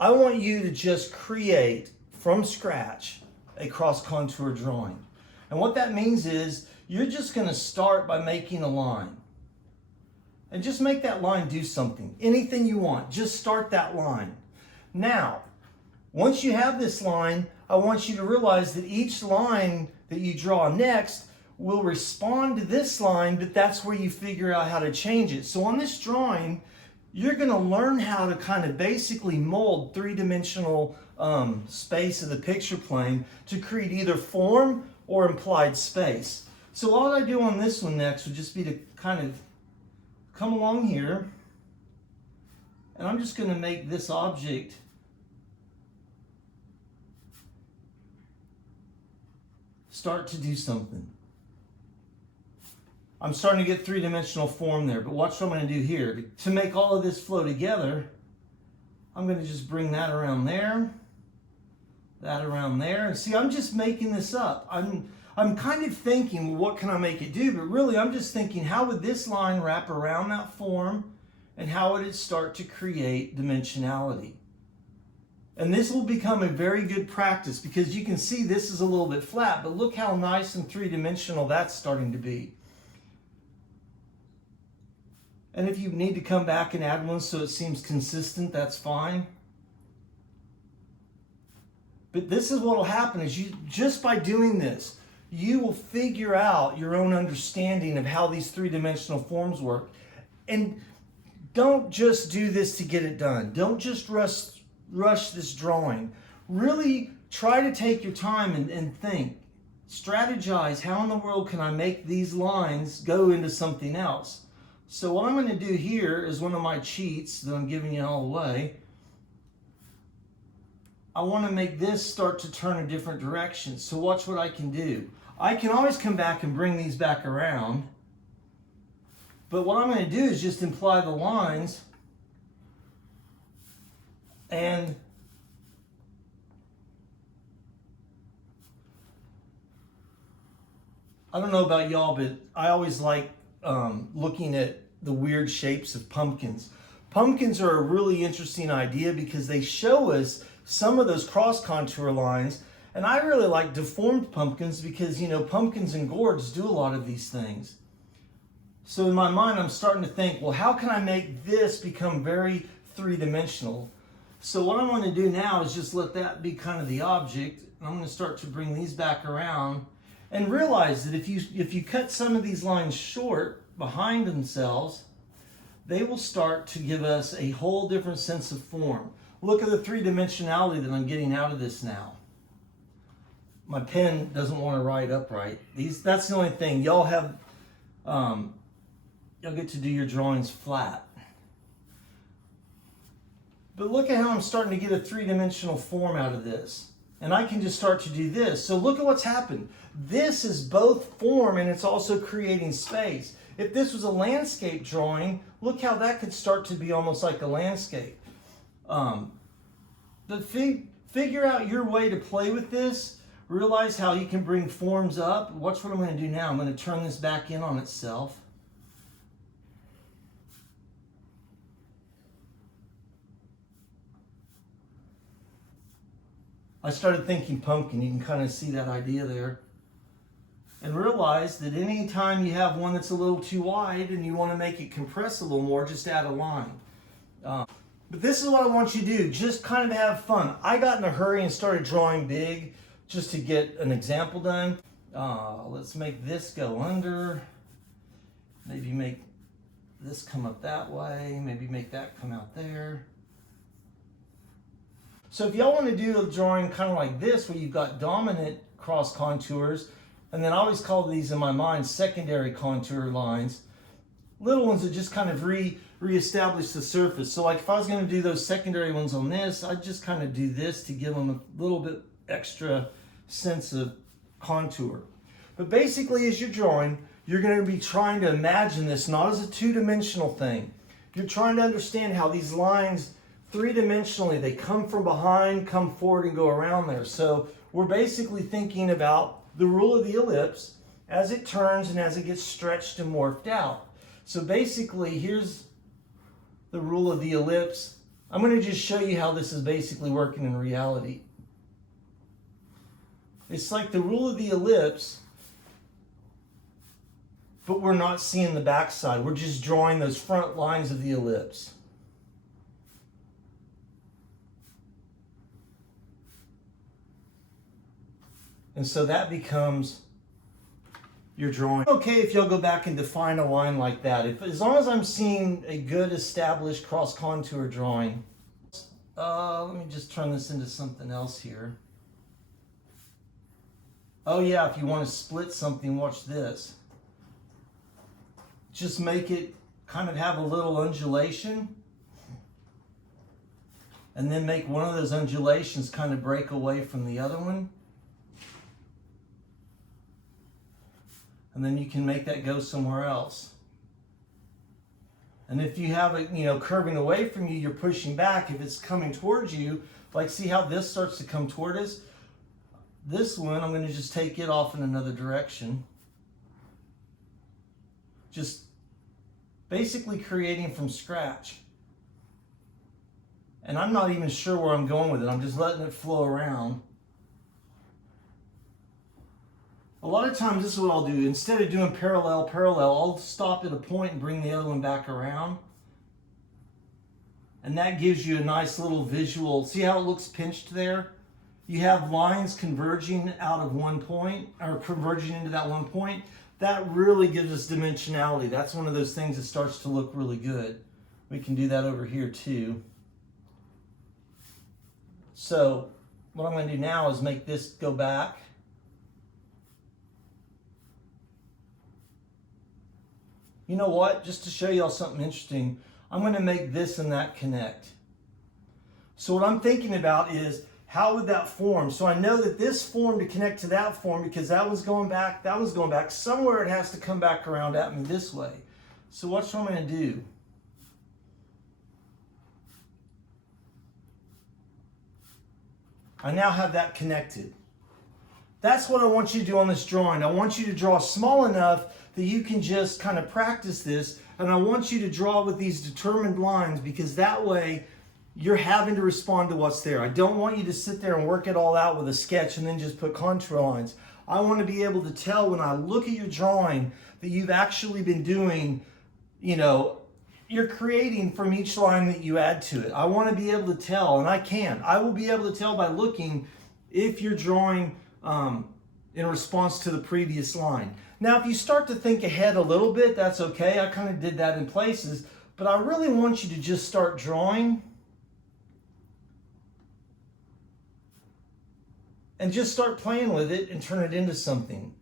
I want you to just create from scratch a cross contour drawing. And what that means is you're just going to start by making a line. And just make that line do something. Anything you want, just start that line. Now, once you have this line, I want you to realize that each line that you draw next will respond to this line, but that's where you figure out how to change it. So on this drawing, you're going to learn how to kind of basically mold three-dimensional space of the picture plane to create either form or implied space. So all I do on this one next would just be to kind of come along here, and I'm just going to make this object start to do something. I'm starting to get three-dimensional form there, but watch what I'm going to do here. To make all of this flow together, I'm going to just bring that around there, that around there, and see, I'm just making this up. I'm kind of thinking, well, what can I make it do? But really, I'm just thinking, how would this line wrap around that form, and how would it start to create dimensionality? And this will become a very good practice, because you can see this is a little bit flat, but look how nice and three-dimensional that's starting to be. And if you need to come back and add one so it seems consistent, that's fine. But this is what will happen is you, just by doing this, you will figure out your own understanding of how these three-dimensional forms work. And don't just do this to get it done. Don't just rush this drawing. Really try to take your time and think. Strategize, how in the world can I make these lines go into something else? So what I'm going to do here is one of my cheats that I'm giving you all away. I want to make this start to turn a different direction. So watch what I can do. I can always come back and bring these back around. But what I'm going to do is just imply the lines. And I don't know about y'all, but I always like looking at the weird shapes of pumpkins. Pumpkins are a really interesting idea because they show us some of those cross contour lines, and I really like deformed pumpkins because, you know, pumpkins and gourds do a lot of these things. So in my mind, I'm starting to think, well, how can I make this become very three-dimensional? So what I'm going to do now is just let that be kind of the object, and I'm going to start to bring these back around. And realize that if you cut some of these lines short behind themselves, they will start to give us a whole different sense of form. Look at the three-dimensionality that I'm getting out of this now. My pen doesn't want to write upright. That's the only thing. Y'all have, you'll get to do your drawings flat. But look at how I'm starting to get a three-dimensional form out of this. And I can just start to do this. So look at what's happened. This is both form and it's also creating space. If this was a landscape drawing, look how that could start to be almost like a landscape. But figure out your way to play with this. Realize how you can bring forms up. Watch what I'm going to do now. I'm going to turn this back in on itself. I started thinking pumpkin. You can kind of see that idea there. And realize that any time you have one that's a little too wide and you want to make it compress a little more, just add a line. But this is what I want you to do. Just kind of have fun. I got in a hurry and started drawing big just to get an example done. Let's make this go under. Maybe make this come up that way. Maybe make that come out there. So if y'all want to do a drawing kind of like this, where you've got dominant cross contours, and then I always call these in my mind secondary contour lines, little ones that just kind of reestablish the surface. So like if I was going to do those secondary ones on this, I'd just kind of do this to give them a little bit extra sense of contour. But basically as you're drawing, you're going to be trying to imagine this not as a two-dimensional thing. You're trying to understand how these lines three-dimensionally, they come from behind, come forward, and go around there. So we're basically thinking about the rule of the ellipse as it turns and as it gets stretched and morphed out. So basically, here's the rule of the ellipse I'm going to just show you how this is basically working in reality. It's like the rule of the ellipse, but we're not seeing the backside. We're just drawing those front lines of the ellipse. And so that becomes your drawing. Okay, if you'll go back and define a line like that. As long as I'm seeing a good established cross contour drawing. Let me just turn this into something else here. Oh yeah, if you want to split something, watch this. Just make it kind of have a little undulation. And then make one of those undulations kind of break away from the other one. And then you can make that go somewhere else. And if you have it, curving away from you, you're pushing back. If it's coming towards you, like see how this starts to come toward us? This one, I'm going to just take it off in another direction. Just basically creating from scratch. And I'm not even sure where I'm going with it. I'm just letting it flow around. A lot of times this is what I'll do. Instead of doing parallel, I'll stop at a point and bring the other one back around. And that gives you a nice little visual. See how it looks pinched there? You have lines converging out of one point, or converging into that one point. That really gives us dimensionality. That's one of those things that starts to look really good. We can do that over here too. So what I'm going to do now is make this go back. You know what? Just to show y'all something interesting, I'm going to make this and that connect. So what I'm thinking about is, how would that form? So I know that this formed to connect to that form because that was going back, that was going back. Somewhere it has to come back around at me this way. So what's what I'm going to do? I now have that connected. That's what I want you to do on this drawing. I want you to draw small enough that you can just kind of practice this, and I want you to draw with these determined lines because that way you're having to respond to what's there. I don't want you to sit there and work it all out with a sketch and then just put contour lines. I want to be able to tell when I look at your drawing that you've actually been doing, you're creating from each line that you add to it. I want to be able to tell, and I can. I will be able to tell by looking if you're drawing in response to the previous line. Now, if you start to think ahead a little bit, that's okay. I kind of did that in places, but I really want you to just start drawing and just start playing with it and turn it into something.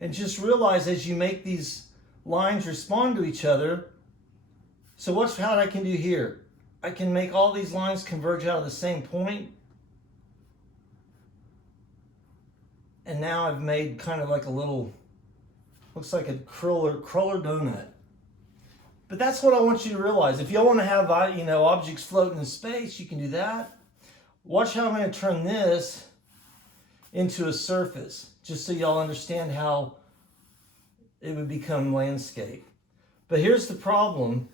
And just realize as you make these lines respond to each other. So watch how I can do here. I can make all these lines converge out of the same point. And now I've made kind of like a little, looks like a cruller donut. But that's what I want you to realize. If you want to have, objects floating in space, you can do that. Watch how I'm going to turn this into a surface, just so y'all understand how it would become landscape. But here's the problem.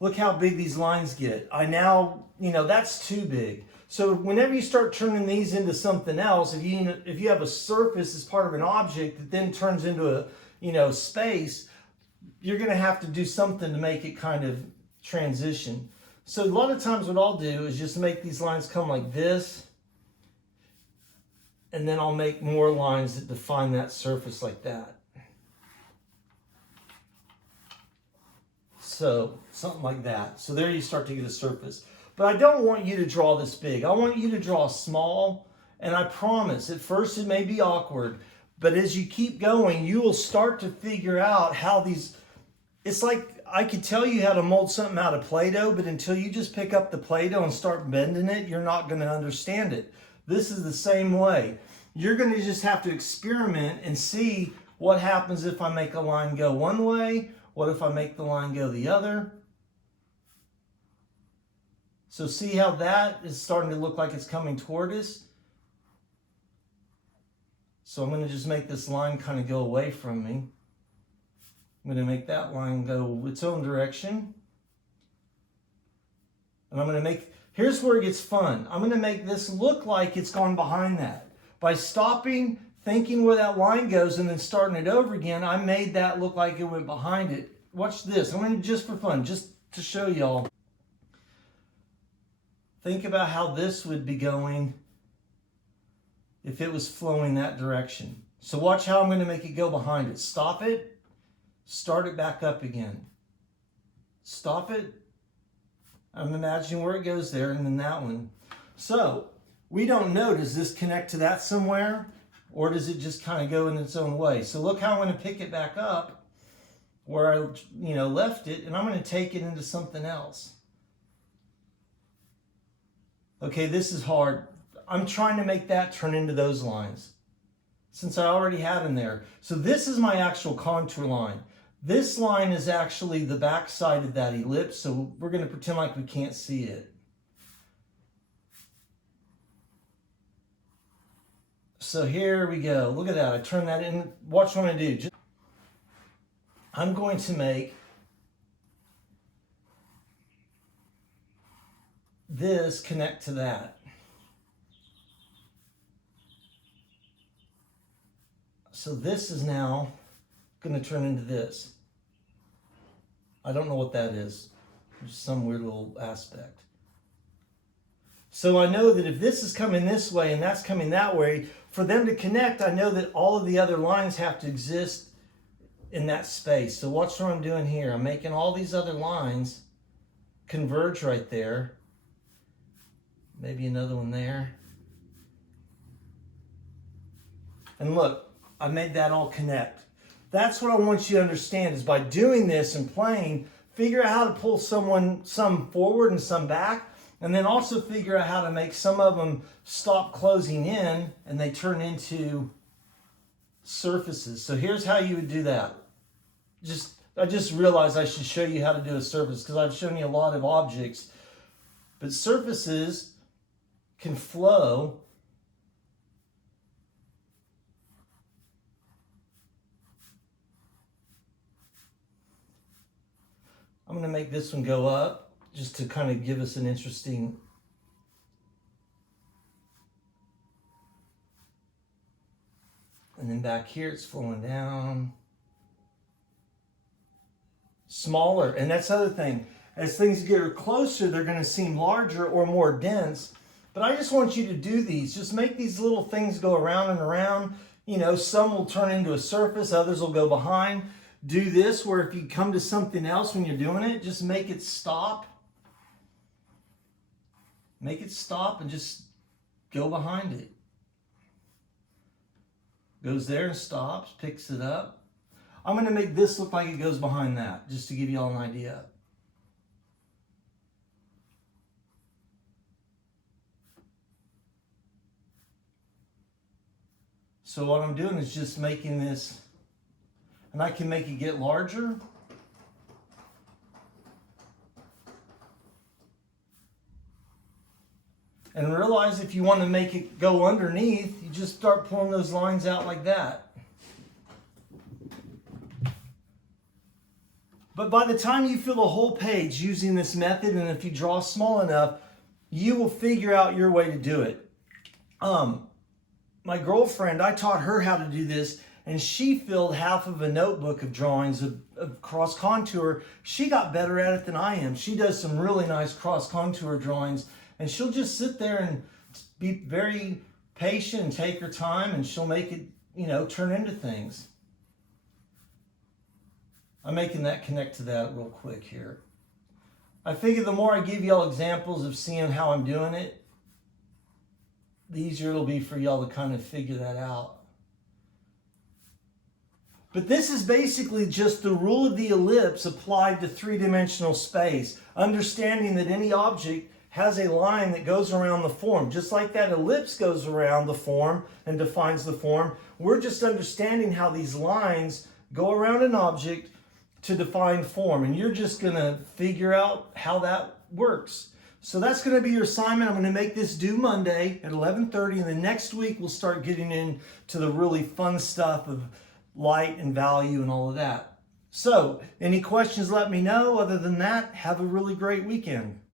Look how big these lines get. I now, that's too big. So whenever you start turning these into something else, if you have a surface as part of an object that then turns into a space, you're going to have to do something to make it kind of transition. So a lot of times what I'll do is just make these lines come like this, and then I'll make more lines that define that surface like that. So something like that. So there you start to get a surface. But I don't want you to draw this big. I want you to draw small, and I promise at first it may be awkward, but as you keep going, you will start to figure out how these, it's like I could tell you how to mold something out of Play-Doh, but until you just pick up the Play-Doh and start bending it, you're not going to understand it. This is the same way. You're going to just have to experiment and see what happens if I make a line go one way, what if I make the line go the other. So see how that is starting to look like it's coming toward us? So I'm going to just make this line kind of go away from me. I'm going to make that line go its own direction. And I'm going to make, here's where it gets fun. I'm going to make this look like it's gone behind that. By stopping, thinking where that line goes, and then starting it over again, I made that look like it went behind it. Watch this. I'm going to, just for fun, just to show y'all. Think about how this would be going if it was flowing that direction. So watch how I'm going to make it go behind it. Stop it, start it back up again. Stop it. I'm imagining where it goes there, and then that one. So we don't know, does this connect to that somewhere, or does it just kind of go in its own way? So look how I'm going to pick it back up where I left it, and I'm going to take it into something else. Okay, this is hard. I'm trying to make that turn into those lines since I already had them there. So this is my actual contour line. This line is actually the back side of that ellipse, so we're going to pretend like we can't see it. So here we go. Look at that. I turn that in. Watch what I do. I'm going to make this connect to that. So this is now going to turn into this. I don't know what that is. There's some weird little aspect. So I know that if this is coming this way and that's coming that way, for them to connect, I know that all of the other lines have to exist in that space. So watch what I'm doing here. I'm making all these other lines converge right there. Maybe another one there. And look, I made that all connect. That's what I want you to understand, is by doing this and playing, figure out how to pull some forward and some back, and then also figure out how to make some of them stop closing in and they turn into surfaces. So here's how you would do that. I just realized I should show you how to do a surface, because I've shown you a lot of objects, but surfaces can flow. I'm going to make this one go up just to kind of give us an interesting. And then back here it's flowing down. Smaller. And that's the other thing. As things get closer, they're going to seem larger or more dense. But I just want you to do these. Just make these little things go around and around. Some will turn into a surface, others will go behind. Do this where if you come to something else when you're doing it, just make it stop. Make it stop and just go behind it. Goes there and stops, picks it up. I'm going to make this look like it goes behind that, just to give you all an idea. So what I'm doing is just making this, and I can make it get larger. And realize if you want to make it go underneath, you just start pulling those lines out like that. But by the time you fill a whole page using this method, and if you draw small enough, you will figure out your way to do it. My girlfriend, I taught her how to do this, and she filled half of a notebook of drawings of cross contour. She got better at it than I am. She does some really nice cross contour drawings, and she'll just sit there and be very patient and take her time, and she'll make it, turn into things. I'm making that connect to that real quick here. I figure the more I give y'all examples of seeing how I'm doing it, the easier it'll be for y'all to kind of figure that out. But this is basically just the rule of the ellipse applied to three-dimensional space, understanding that any object has a line that goes around the form. Just like that ellipse goes around the form and defines the form, we're just understanding how these lines go around an object to define form, and you're just going to figure out how that works. So that's going to be your assignment. I'm going to make this due Monday at 11:30, and then next week we'll start getting into the really fun stuff of light and value and all of that. So any questions, let me know. Other than that, have a really great weekend.